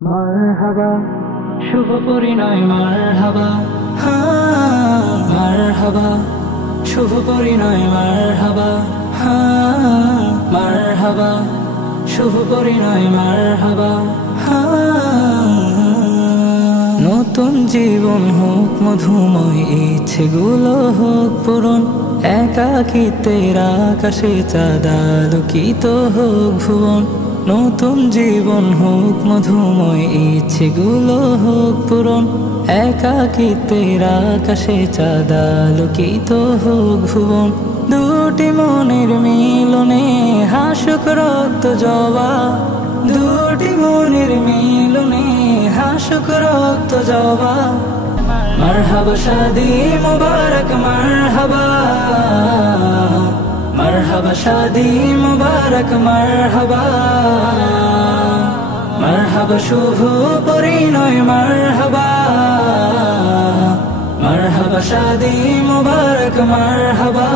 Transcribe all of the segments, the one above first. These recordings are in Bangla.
মারহাবা শুভ পরিণয় মারহাবা, হ্যাঁ মারহাবা শুভ পরিণয় মারহাবা, হ্যাঁ মারহাবা শুভ পরিণয় মারহাবা, নতুন জীবন হোক মধুময়, ইচ্ছেগুলো হোক পূরণ, একাকিত্বের আকাশে চাঁদ আলোকিত হোক ভুবন। নতুন জীবন হোক মধুময়, ইচ্ছেগুলো হোক পূরণ, একাকিত্বের আকাশে চাঁদ আলোকিত হোক ভুবন। দুটি মনের মিলনে হাসুক রক্ত জবা, দুটি মনের মিলনে হাসুক রক্ত জবা। মারহাবা শাদি মুবারক মারহাবা, মারহাবা শাদি মুবারক মারহাবা, মারহাবা শুভ পরিণয় মারহাবা, মারহাবা শাদি মুবারক মারহাবা।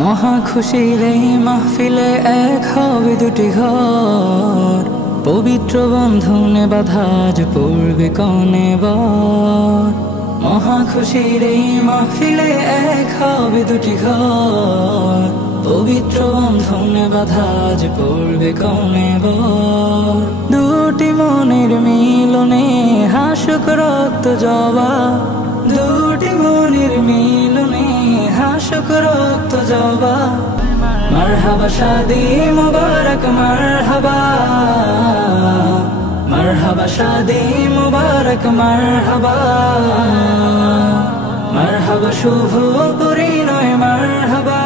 মহা খুশির এই মাহফিলে এক হবে দুটি ঘর, পবিত্র বন্ধনে বাঁধা আজ পড়বে কনে বর। মহা খুশির এই মাহফিলে এক হবে দুটি ঘর, পবিত্র বন্ধনে বাঁধা আজ পড়বে কনে বর। দুটি মনের মিলনে হাসুক রক্ত জবা, দুটি মনের মিলনে হাসুক রক্ত জবা। মারহাবা শাদি মুবারক মারহাবা, মারহাবা শাদি মুবারক মারহাবা, মারহাবা শুভ পরিণয় মারহাবা,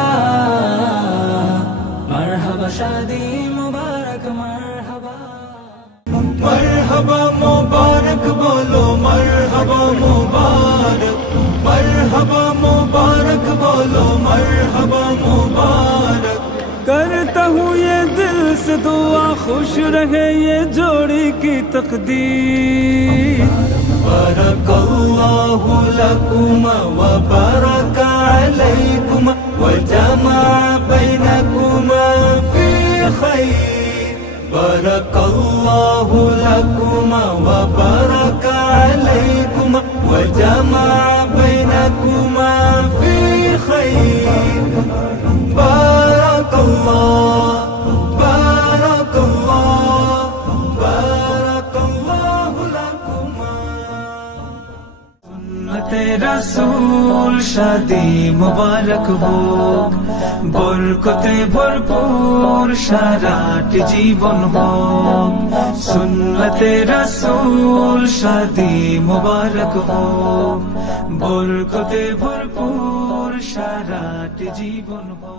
মারহাবা শাদি মুবারক মারহাবা। मरहबा मुबारक बोलो मरहबा मुबारक, मरहबा मुबारक बोलो मरहबा मुबारक। करता हूँ ये दिल से दुआ, खुश रहे ये जोड़ी की तकदीर। बरकल्लाहु लकुमा व बरका अलैकुमा व जमा बैनकुमा फी खैर। बरकल्लाहु लकुमा व बरका अलैकुमा व जमा बैनकुमा फी खैर। बारकल्लाह बारकल्लाह बारकल्लाहु लकुमा। सुन्नते रसूल शादी मुबारक हो, बरकते भरपूर साराट जीवन हो। सुन्नते रसूल शादी मुबारक हो, बरकते भरपूर साराट जीवन हो।